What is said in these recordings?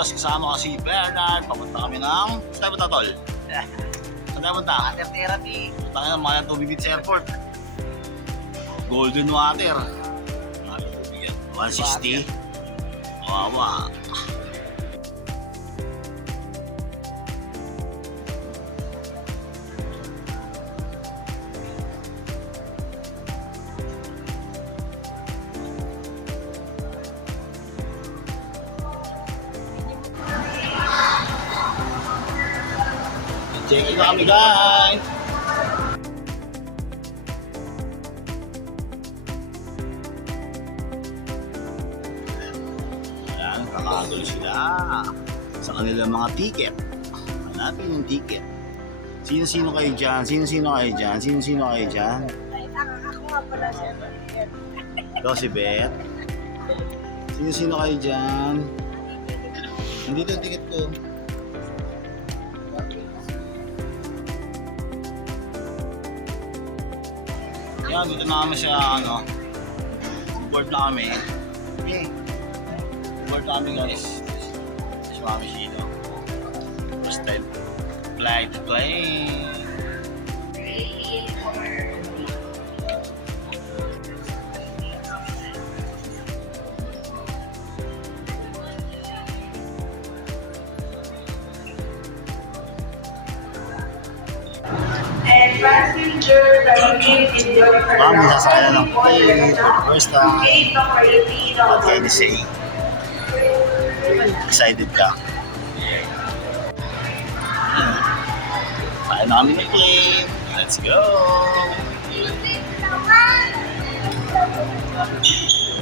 Boss. Kasama ko si Bernard. Papunta kami ng... Saan tayo punta, tol? Saan tayo punta? Water therapy. Punta ka ng mga tubig dito sa airport. Golden water. 160. Wawa. Check-in na kami, guys. Ayan, kakagol sila sa kanilang mga ticket. Hanapin yung ticket. Sino-sino kayo dyan? Sino-sino kayo dyan? Sino-sino kayo dyan? Ako nga pala siya. Ikaw si Beth. Sino-sino kayo dyan? Nandito yung ticket ko. Yan, dito na kami sa board na kami. Board na kami, guys. Si Mami Shino. First time flight to plane. And passenger coming in your Mami, sasakyan ng plane for the first time. What can you say? Excited ka? Kaya na kami ng plane. Let's go!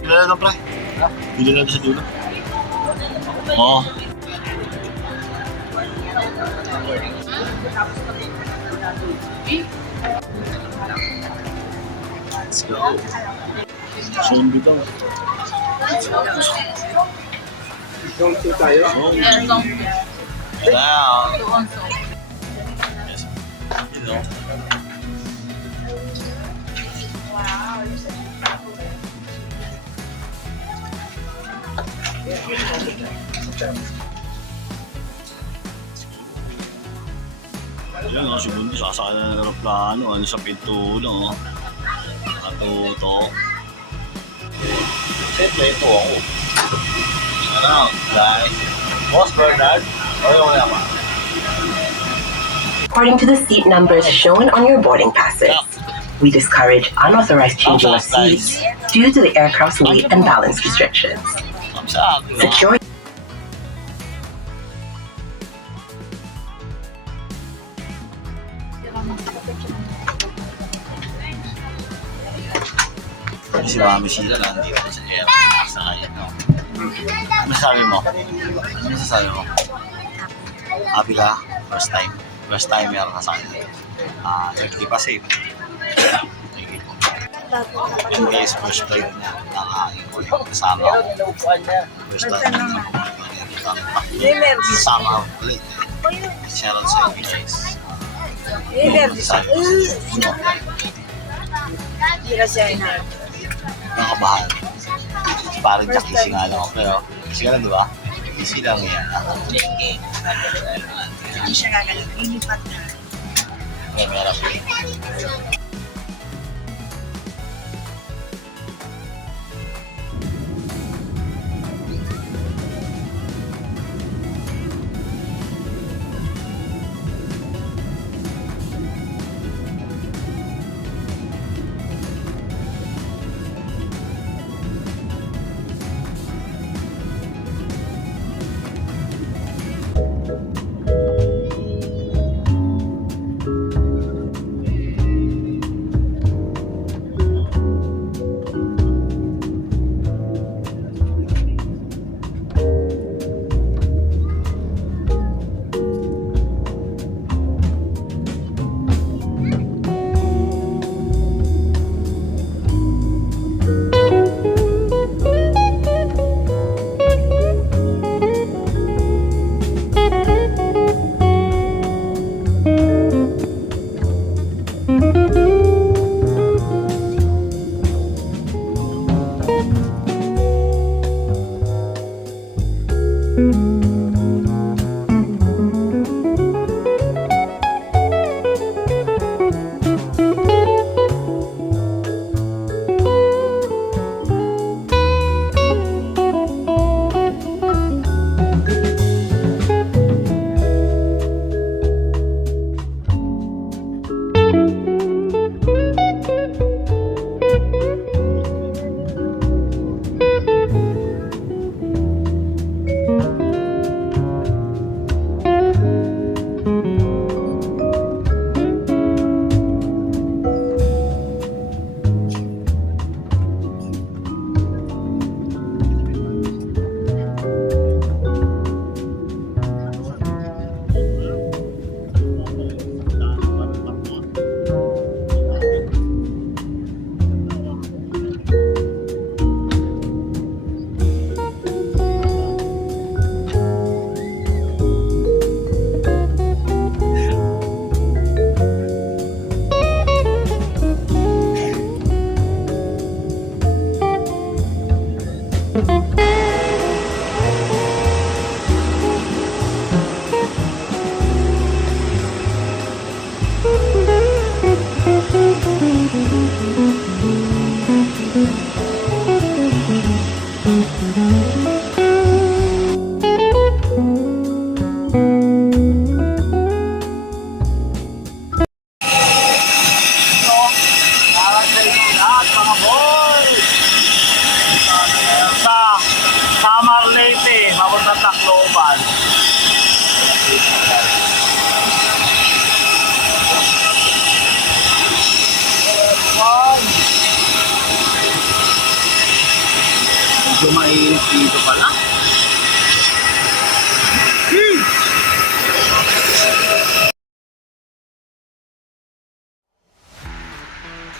Pila na pre? Pila na sa dulo? Oo. Let's go! Zombie daw. Zombie tayo? Wow! You know. Ayan o, si Bundo sasakay na ng aeroplano, sa pinto lang o. Nakatuto. Siyempre, ito ako. Ano, guys? Boss Bernard, okay naman. According to the seat numbers shown on your boarding passes. We discourage unauthorized changing of seats due to the aircraft's weight and balance restrictions. Secure Si Mami Sheila nandito sa airport sa kanya, no? Ano masasabi mo? Ano masasabi mo? Happy ka? First time? First time meron ka sa kanya. Hindi pa safe. Yun guys, first flight na nakain ko yung kasama ko. First flight na kasama ko ulit. Shoutout sa inyo guys. Nakabahan. Parang Jackie nga lang ako. Pero kasi nga lang, di ba? Easy lang yan. Hindi siya gagaling. Lilipat na. May meron. Medyo mainit dito pala.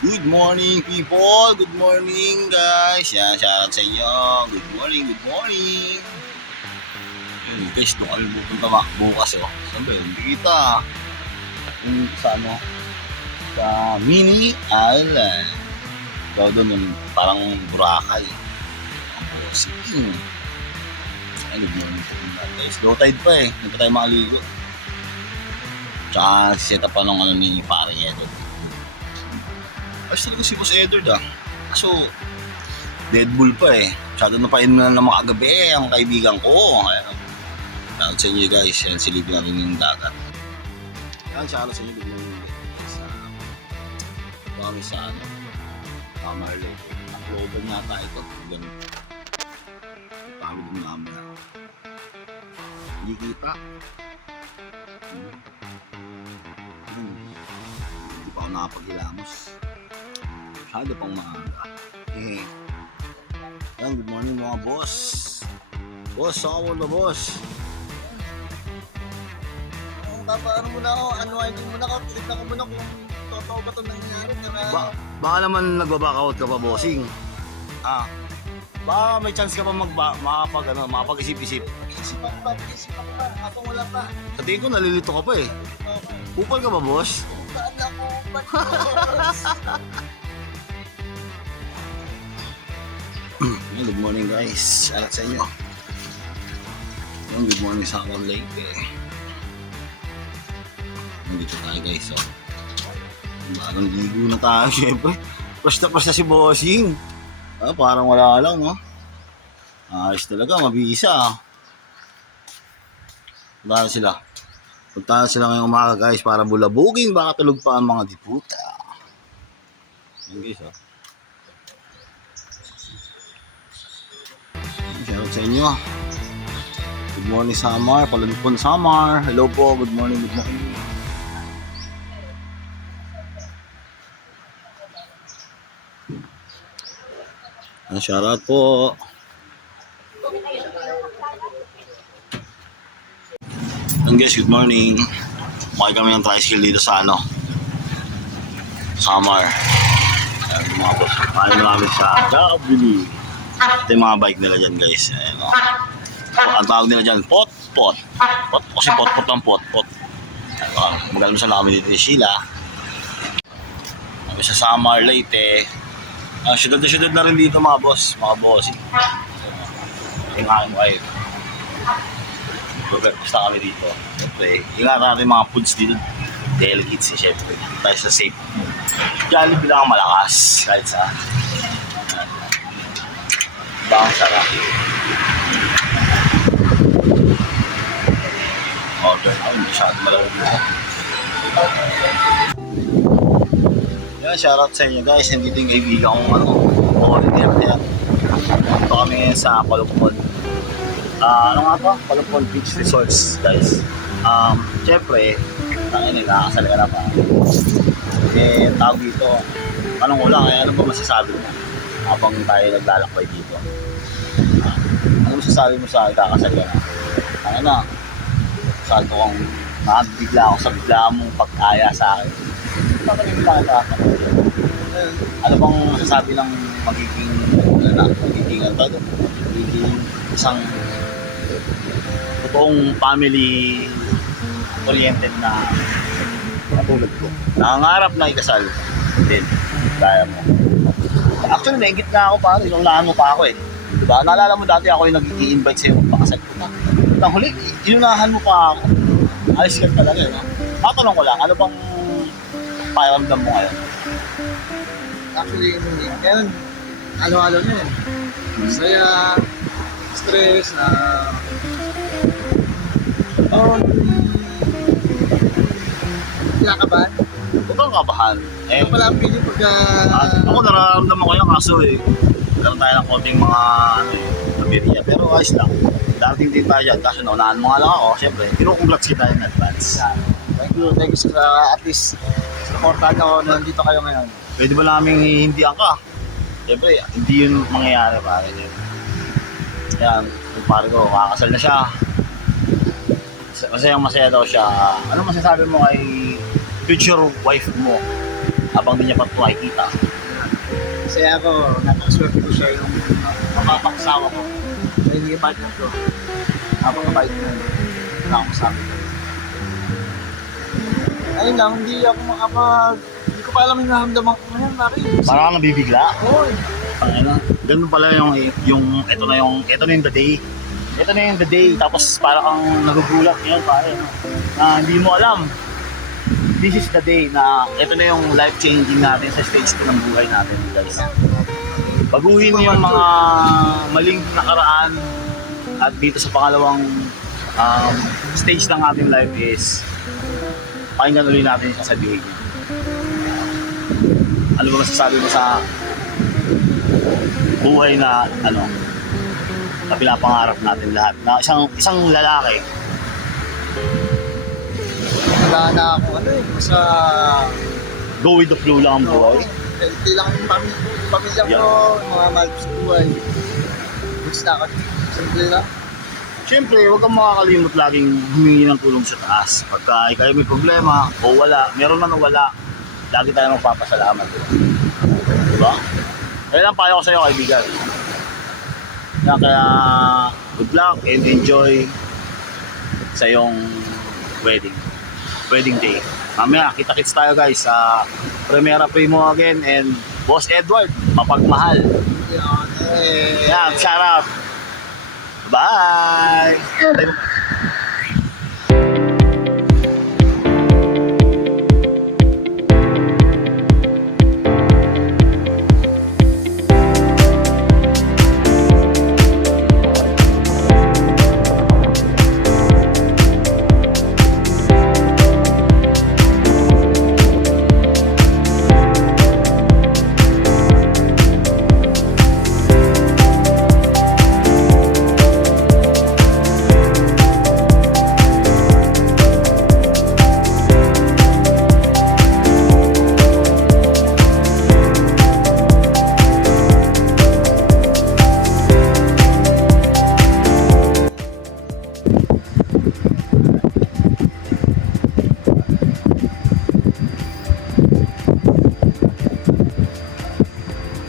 Good morning people! Good morning guys! Yan, shoutout sa inyo. Good morning, good morning! Yun guys, doon kami pupunta bukas oh. Saan ba yun? Hindi kita. Yung sa ano? Sa Mini Island. Ikaw doon yung parang Boracay. Ang Bosing. Ay, good morning po guys. Low tide pa eh. Hindi pa tayo makaligo. Tsaka set up pa nung ano ni Pare Edward. Ayos talaga si Boss Edward ah. Kaso, Dead Bull pa eh. Masyado na pain na ng mga gabi ang kaibigan ko. Ayan. Shoutout sa inyo guys. Yan, silipin natin yung dagat. Yan, shoutout sa inyo. Good morning guys. Kami sa ano. Kamarlo. Uploadan yata ito. Ganun. Kami din namin na. Hindi kita. Hindi pa ako nakapaghilamos. Masyado pang maaga. Okay. Yan, good morning mga boss. Boss, saan ka muna boss? Ano muna ako, unwinding muna ako, tignan ko muna kung totoo ba ito nangyari. Baka naman nagbabackout ka pa bossing. Baka may chance ka pa makapag-isip-isip. Isipan pa, ako wala pa. Sa tingin ko nalilito ka pa eh. Kupal ka ba boss? Saan ako, Good morning guys, alat sa inyo. Good morning sa Aqua Lake eh. Nandito tayo guys oh. Bagong ligo na tayo syempre. Pas na si bossing. Parang wala lang no. Ayos talaga, mabisa ah. Punta sila ngayong umaga guys para bulabugin, baka tulog pa ang mga diputa. Yan guys oh. Shoutout sa inyo. Good morning Samar, Palunpon Samar. Hello po, good morning, good morning. Shoutout po. And guys, good morning. Kumain kami ng tricycle dito sa ano, Samar. Mga boss, kumain namin sa W. Ito yung mga bike nila dyan guys. Ayan, oh. Ang tawag nila dyan, pot. Kasi pot ang pot. Mag-almusal na kami dito ni Sheila. Kami sa Samar, Leyte. Syudad na rin dito mga boss, mga bossing. Ingahin mo kayo. Basta kami dito. Siyempre, ingatan natin mga foods dito. Delegates eh, syempre. Tayo sa safe. Jollibee lang ang malakas. Kahit saan. Bang sarap. Order na, hindi masyado malawag mo. Yan, shoutout sa inyo guys. Nandito yung kaibigan kong foreigner yan. Ito kami ngayon sa Palupon. Ano nga ba? Palupon Beach Resorts guys. Siyempre, nakakasal ka na pa. Tawag dito. Anong ko lang, ano ba masasabi mo? Habang tayo naglalakbay dito. Ano masasabi mo sa kakasal ka na? Ano na? Salto kong nakabigla ako sa bigla mong pag-aya sa akin. Pagkalimila ka sa ano bang masasabi ng magiging isang totoong family oriented na katulad ko. Nangangarap na ikasal din. Kaya mo. Actually, naingit na ako pare. Inunahan mo pa ako eh. Diba? Naalala mo dati ako yung nag-i-invite sa'yo magpakasal ko na. Nang huli, inunahan mo pa ako. Ayos ka talaga eh. No? Matanong ko lang, ano bang pakiramdam mo ngayon? Actually, ngayon, halo-halo na yun. Masaya, stress, kinakabahan. Huwag kang kabahan. Ano pala ang feeling pagka... Ako nararamdaman ko yan kaso eh. Meron tayo ng konting mga nabiriya. Pero ayos lang. Darating din tayo dyan. Kaso naunahan mo nga lang ako. Siyempre, kinukongrats kita in advance. Thank you sa at least supportan ako na nandito kayo ngayon. Pwede ba namin hihindihan ka? Siyempre, hindi yun mangyayari pare. Yan, yung pare ko, kakasal na siya. Masayang masaya daw siya. Ano masasabi mo kay future wife mo habang di niya pa ito nakikita? Masaya ako, napakaswerte ko siya yung mapapaksawa ko. So, hindi yung partner ko. Napakabait na. Wala akong sabi. Ayun lang, hindi ko pa alam yung nahamdaman ko ngayon, Mari. Parang kang nabibigla. Oo. Ano, ganun pala yung ito na yung the day. Ito na yung the day, tapos parang kang nagugulat yun pare, no? Na hindi mo alam. This is the day na ito na yung life changing natin sa stage ko ng buhay natin, guys. Baguhin yung mga maling nakaraan at dito sa pangalawang stage ng ating life is pakinggan ulit natin yung sasabihin niya. Ano ba masasabi mo sa buhay na na pinapangarap natin lahat na isang lalaki? Wala na ako, basta... Go with the flow lang ang buhay. Hindi lang yung pamilya ko, mga mahal ko sa buhay. Goods na ako. Simple lang. Siyempre, huwag kang makakalimot laging humingi ng tulong sa taas. Pagka ikaw may problema o wala, meron man o wala, lagi tayo magpapasalamat. Diba? Kaya lang payo ko sa iyo, kaibigan. Kaya good luck and enjoy sa iyong wedding day. Mamaya, kita-kits tayo guys sa Primera Primo again and Boss Edward, mapagmahal. Yan, shout out. Bye!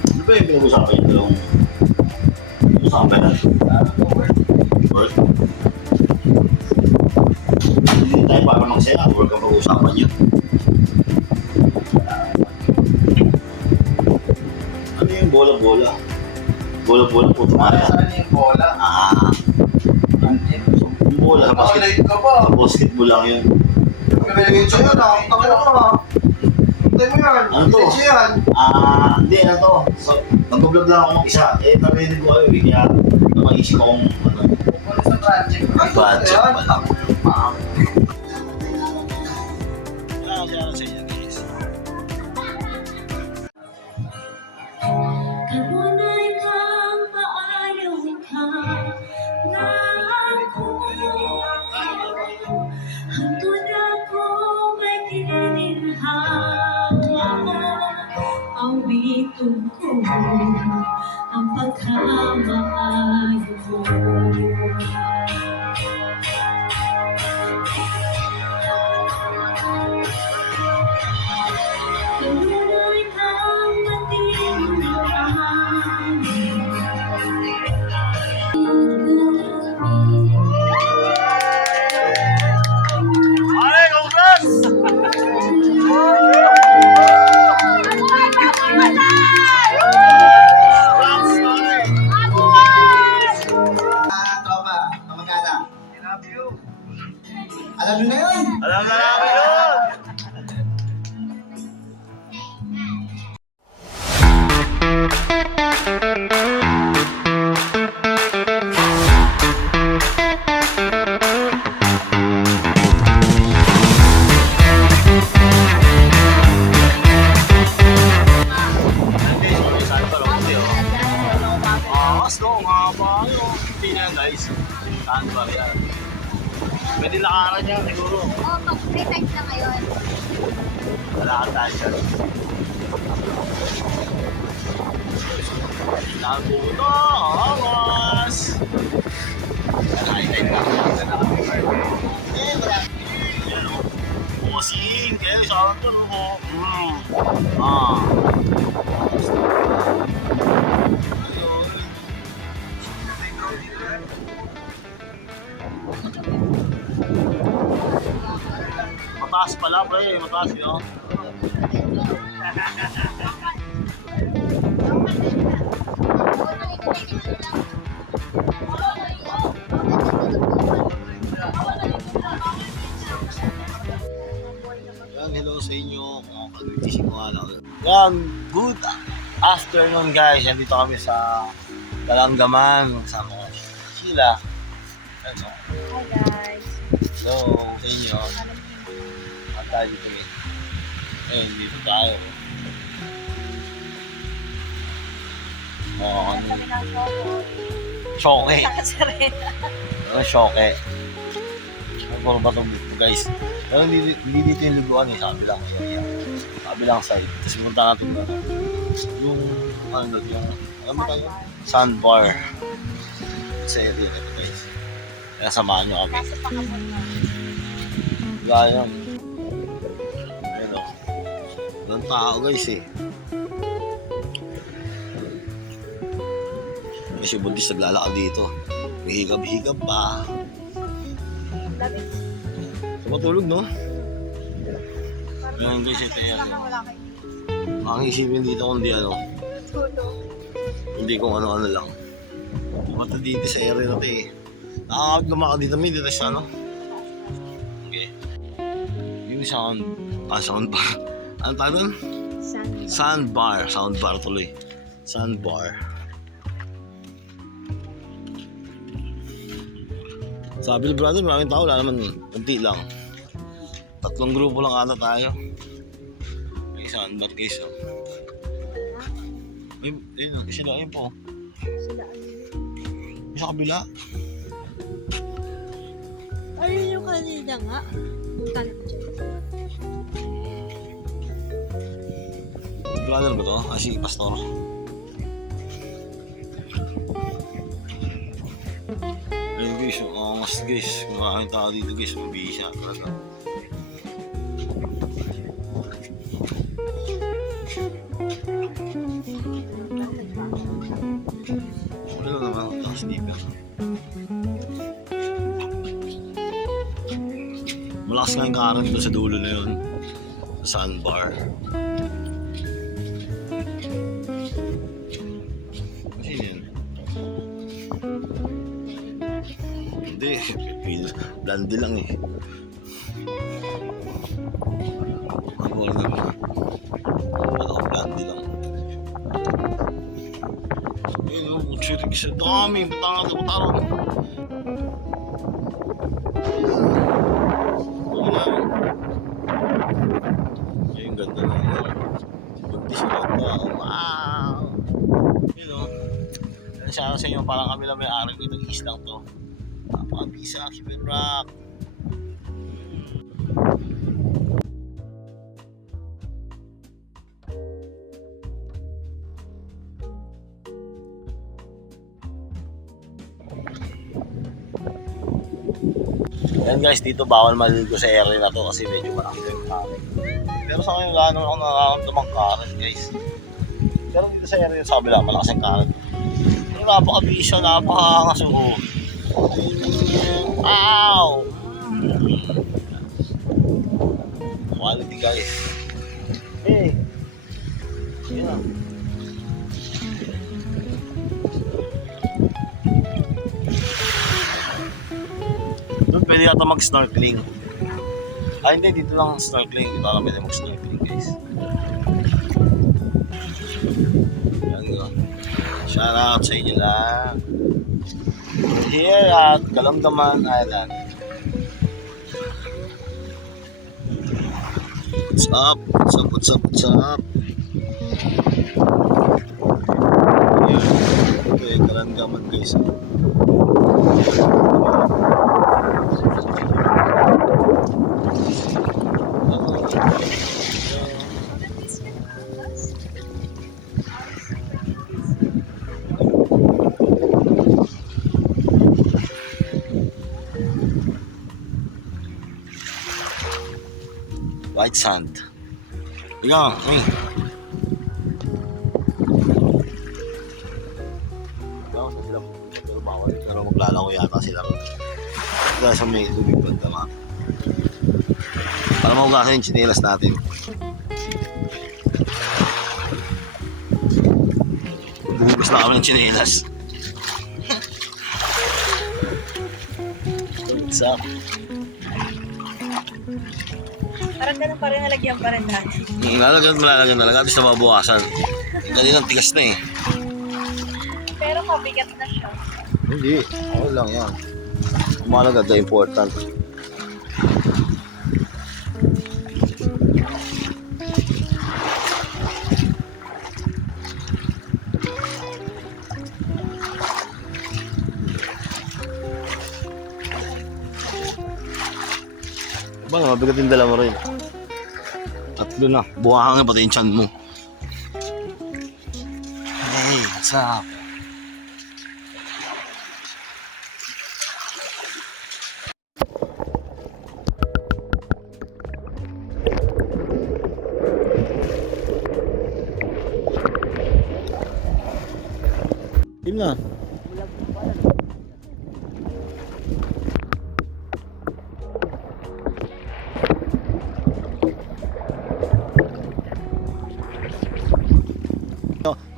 Ano ba yung pinag-usapan yung dalawang usapan natin? Work? Hindi tayo para magsaya, work ang pag-usapan yun. Ano yung bola-bola? Bola-bola po tumaya. Saan yung bola? Yung bola, sa basketball lang yun. Pinag-video yun, Tama mo. Tayo mo yan. Ano to? Video yan. Hindi, ano to? So, nag-vlog lang ako mag-isa. Narinig ko kayo, kaya napaisip akong Sa project. budget Yan. pa lang. Yan sa inyo guys. Kanunay kang paayaw ka na ako. Hangtod ako may kininhawa. Awiton ko ang pagkamaayo mo. Kanunay kang matindahan. Pare, congrats! Congrats, pare! Tropa, kamagana. I love you. Alam nyo na yun. Alam na namin yun! Pwede lakaran niya siguro. Oo, pag free time na ngayon. Wala ka tayo siya. Nabuto! Awas! High-tide lang. Bossing, kaya sa akin to, no? Mataas pala, pre. Mataas yun. Yan, hello sa inyo. Pag-gising ko nga lang. Yan, good afternoon guys. Nandito kami sa Balanggaman. Kasama ko si Sheila. Ano? Hi guys. Hello sa inyo. At tayo dito rin. Ayun, dito tayo. Oo, ano? Kami ng Coco. Choke. Sakit sa rin. Ano, choke. Ano puro ba itong dito guys? Pero hindi dito yung liguan eh. Sabi lang area. Sabi lang side. Tapos punta natin na yung ano yung alam mo tayo? Sandbar. Sa area nito guys. Kaya samahan nyo kami. Kaso pakapunta. Gaya. Pero doon tao guys eh. Kasi buntis naglalakad dito. May higab-higab pa. Labig. Matulog no? Yan guys, ito yan. Wala kayo. Ang isipin dito kundi ano. Tulog. Hindi kung ano-ano lang. Mata dito sa area natin eh. Nakakaglumakad dito may dito sa ano. Okay. Yung soundbar. Ano tayo dun? Sandbar. Soundbar tuloy. Sandbar. Sabi ni brother, maraming tao, wala naman, kunti lang. 3 grupo lang ata tayo. May sandbar guys. Ayun, sila ayun po. May sa kabila. Ayun yung kanina nga. Punta na dyan. Brother ba to? Si Pastor. Ayun guys, mas guys, maraming tao dito guys, mabihisa talaga. Wala na naman, ito sneaker. Malakas nga yung karan dito sa dulo na yun. Sa sandbar. Kasi yun. Hindi, blandi lang eh. Ako lang. Ano, blandi lang. Ayun, chirik sa dami. Batang. Yung ganda na buntis na ganda. Wow! Yun o. Yan siya sa inyo, parang kami lang may araw dito. Is lang to. Napakabisa, Kibin Rock. Yan guys, dito bawal maligo sa area na to kasi medyo malaki yung karet. Pero sa ngayon, wala naman ako nakakamdamang karet guys. Pero dito sa area sa kabila, malakas yung karet. Pero napakabisa, napakakasuho. Ow! Quality guys. Hey! Yan lang. Doon pwede yata mag-snorkeling. Ah, hindi. Dito lang snorkeling. Dito lang pwede mag-snorkeling, guys. Yan yun. Shout out sa inyo lang. Here at Balanggaman Island. What's up? What's up? What's up? What's up? Ayan. Okay, Balanggaman guys. White sand. Ikaw, kami. Pero maglalako yata sila. Dahil sa may tubig banda mga. Para maugasan yung chinelas natin. Buhugas na kami ng chinelas. What's up? Parang ganun pa rin nalagyan pa rin dati. Malalagyan talaga. Tapos na mabukasan. Kanina tigas na eh. Pero mabigat na siya. Hindi. Okay lang yan. Mahalaga the important. Ba, mabigat yung dala mo rin. Tatlo na. Buhangin pati yung tiyan mo. Hey, what's up? Team na.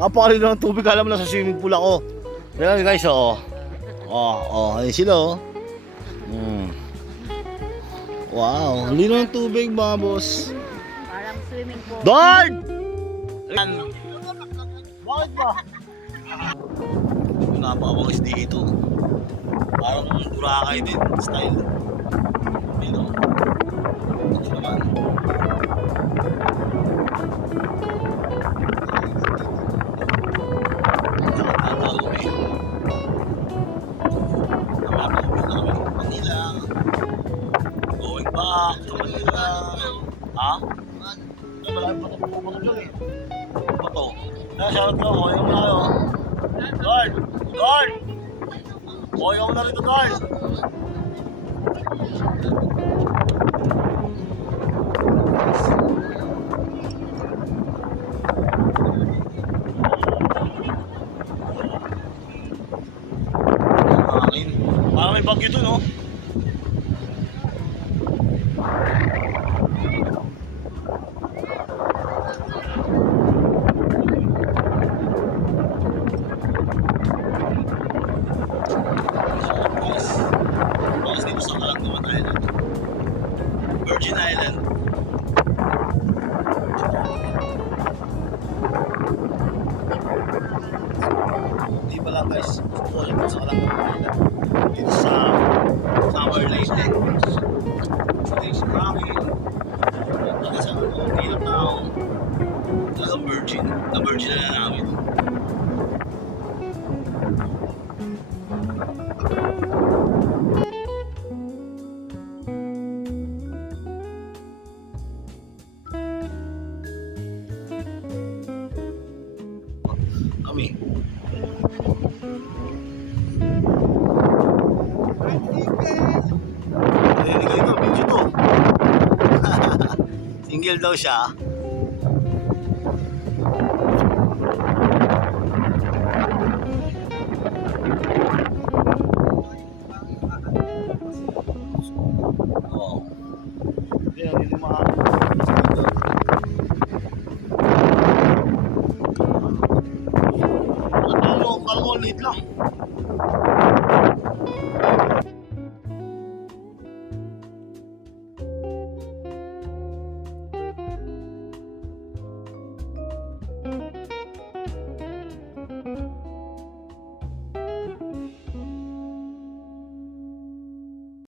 Napakaliw ng tubig, alam mo na sa swimming pool ako. Kaya guys, ayun sila oh. Wow, ang lino ng tubig mga boss. Parang swimming pool. Dord! Bakit ba? Napakabangis dito. Parang Boracay din, style. Dito. Ito naman. Going back to Manila. Ha? Ay, marami pa ito pupunta dyan eh. Bato. Kaya shoutout ko, okay mo na kayo. Guard! Guard! Okay ako na rito, guard! Parang may bagyo dun, no? Bakas dito sa Kalangawan Island. Virgin Island. Hindi pa lang guys, gusto ko ulit sa Kalangawan Island. Dito sa Summer Lake. Sa Lake Rocky. Talaga sa hirap na ako. Talagang virgin. Na-virgin na namin. Kami. Single daw siya.